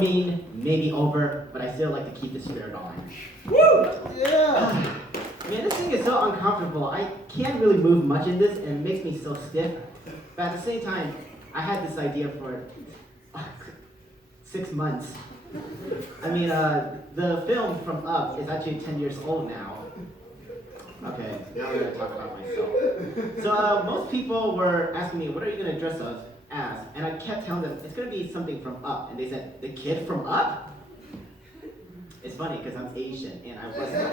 mean, maybe over, but I still like to keep the spirit on. Woo! Yeah! Man, this thing is so uncomfortable. I can't really move much in this, and it makes me so stiff. But at the same time, I had this idea for 6 months. I mean, the film from Up is actually 10 years old now. Okay, now we're gonna talk about myself. So most people were asking me, what are you gonna dress up as? And I kept telling them, it's gonna be something from Up. And they said, the kid from Up? It's funny because I'm Asian and I wasn't.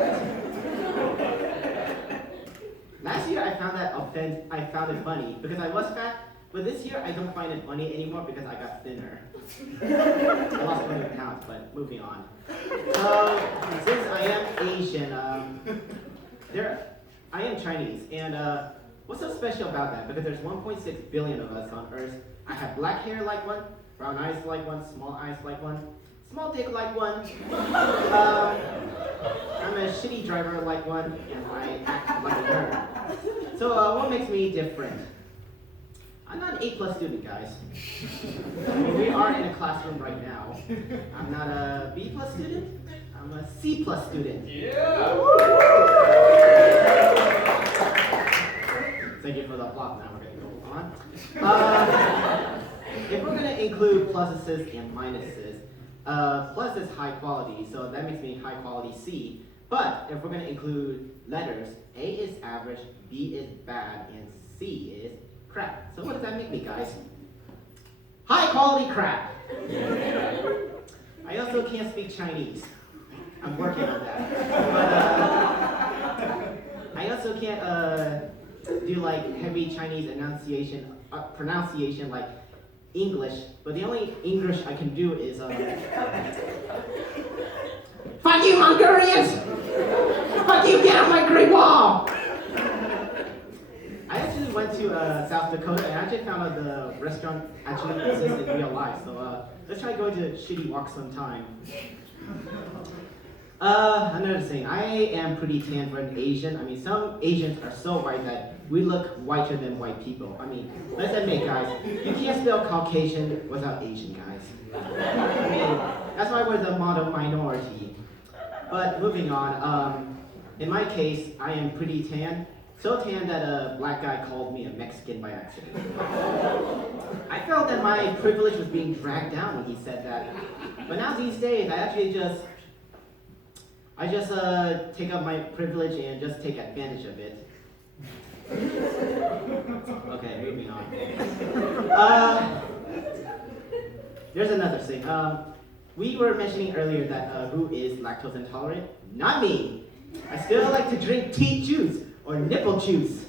Last year I found it funny because I was fat, but this year I don't find it funny anymore because I got thinner. I lost 20 pounds, but moving on. So since I am Asian, I am Chinese, and what's so special about that? Because there's 1.6 billion of us on Earth. I have black hair like one, brown eyes like one, small eyes like one, small dick like one. I'm a shitty driver like one, and I act like a nerd. So what makes me different? I'm not an A+ student, guys. I mean, we are in a classroom right now. I'm not a B+ student. I'm a C+ student. Yeah! Thank you for the applause. Now we're going to go on. If we're going to include pluses and minuses, plus is high quality, so that makes me high quality C. But if we're going to include letters, A is average, B is bad, and C is crap. So what does that make me, guys? High quality crap. I also can't speak Chinese. I'm working on that. But I also can't do like heavy Chinese pronunciation like English. But the only English I can do is fuck you, Mongolians! Fuck you, get on my Great Wall! I actually went to South Dakota and I actually found out the restaurant actually exists in real life. So let's try going to Shitty Walk sometime. Another thing, I am pretty tan for an Asian. I mean, some Asians are so white that we look whiter than white people. I mean, let's admit, guys, you can't spell Caucasian without Asian, guys. I mean, that's why we're the model minority. But moving on, in my case, I am pretty tan. So tan that a black guy called me a Mexican by accident. I felt that my privilege was being dragged down when he said that. But now these days, I just take up my privilege and just take advantage of it. Okay, moving on. There's another thing. We were mentioning earlier that who is lactose intolerant? Not me. I still like to drink tea juice or nipple juice.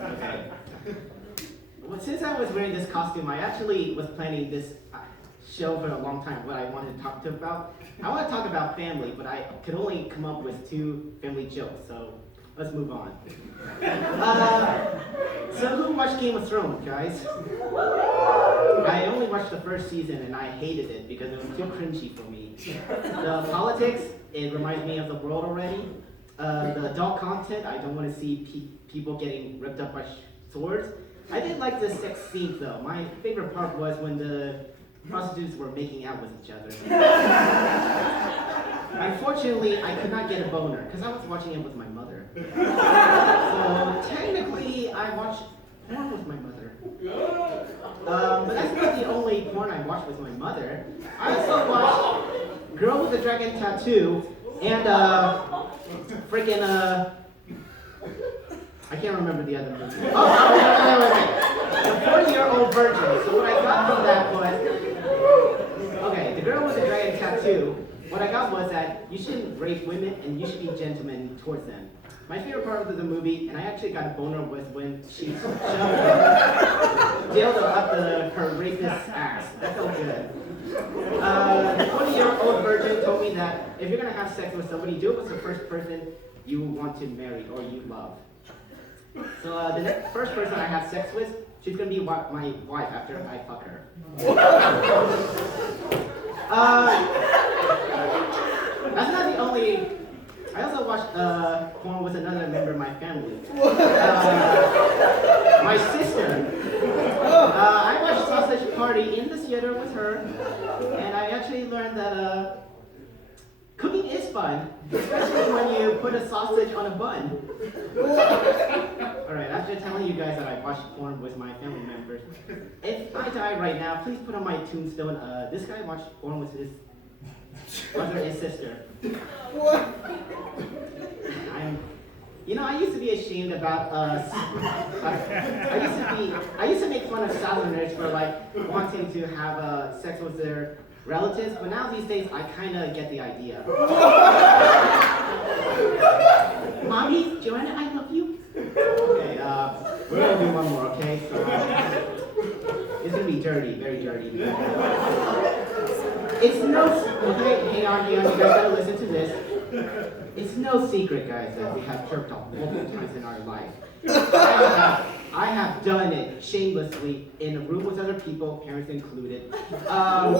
Okay. Well, since I was wearing this costume, I actually was planning this show for a long time, what I wanted to talk about. I want to talk about family, but I could only come up with 2 family jokes, so let's move on. So who watched Game of Thrones, guys? I only watched the first season and I hated it because it was too cringy for me. The politics, it reminds me of the world already. The adult content, I don't want to see people getting ripped up by swords. I did like the sex scenes though. My favorite part was when the prostitutes were making out with each other. Unfortunately, I could not get a boner because I was watching it with my mother. So technically, I watched porn with my mother. But that's not the only porn I watched with my mother. I also watched Girl with a Dragon Tattoo and freaking I can't remember the other movie. Wait. The 40-Year-Old Virgin. So what I got from that was, okay, the Girl with the Dragon Tattoo, what I got was that you shouldn't rape women and you should be gentlemen towards them. My favorite part of the movie, and I actually got a boner, was when she shoved the dildo up her rapist's ass. That felt good. The 40-Year-Old Virgin told me that if you're going to have sex with somebody, do it with the first person you want to marry or you love. So the first person I have sex with, she's going to be my wife after I fuck her. That's not the only... I also watched porn with another member of my family. My sister. I watched Sausage Party party in the theater with her, and I actually learned that cooking is fun, especially when you put a sausage on a bun. Alright, after telling you guys that I watched porn with my family members, if I die right now, please put on my tombstone, this guy watched porn with his brother and sister. What? I used to be ashamed about I used to make fun of Southerners for like wanting to have sex with their relatives, but now these days I kind of get the idea. Mommy, Joanna, I love you. Okay, we're gonna do one more, okay? So, it's gonna be dirty, very dirty. It's no, okay, hang on, you guys gotta listen to this. It's no secret, guys, that we have jerked off multiple times in our life. I have done it shamelessly in a room with other people, parents included. And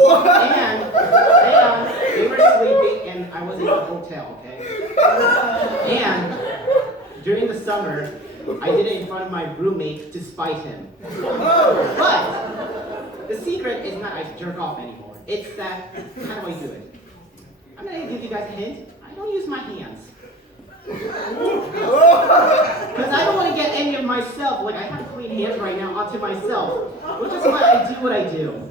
they were sleeping, and I was in a hotel, okay? And during the summer, I did it in front of my roommate to spite him. But the secret is not I jerk off anymore. It's that, how do I do it? I'm gonna give you guys a hint. I don't use my hands. Because I don't want to get any of myself, like I have clean hands right now, onto myself. Which is why I do what I do.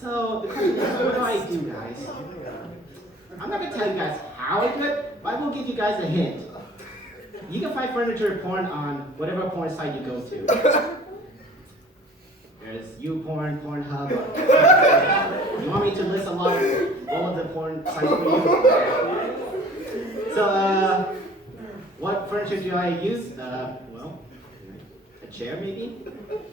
So, the question is, what do I do, guys? I'm not going to tell you guys how I do it, but I will give you guys a hint. You can find furniture porn on whatever porn site you go to. There's YouPorn, Pornhub. You want me to list all of the porn sites for you? So, what furniture do I use? Well, a chair maybe?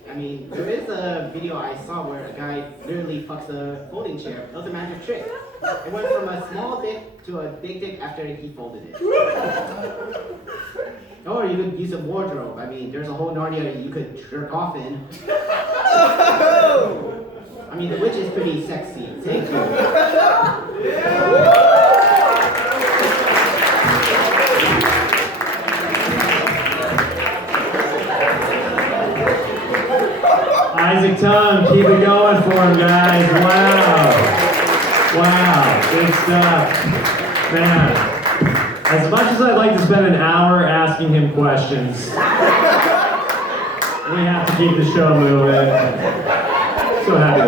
I mean, there is a video I saw where a guy literally fucks a folding chair. That was a magic trick. It went from a small dick to a big dick after he folded it. Or you could use a wardrobe. I mean, there's a whole Narnia you could jerk off in. I mean, the witch is pretty sexy. Thank you. Isaac Tung, keep it going for him, guys. Wow, good stuff. Man, as much as I'd like to spend an hour asking him questions, we have to keep the show moving. So happy.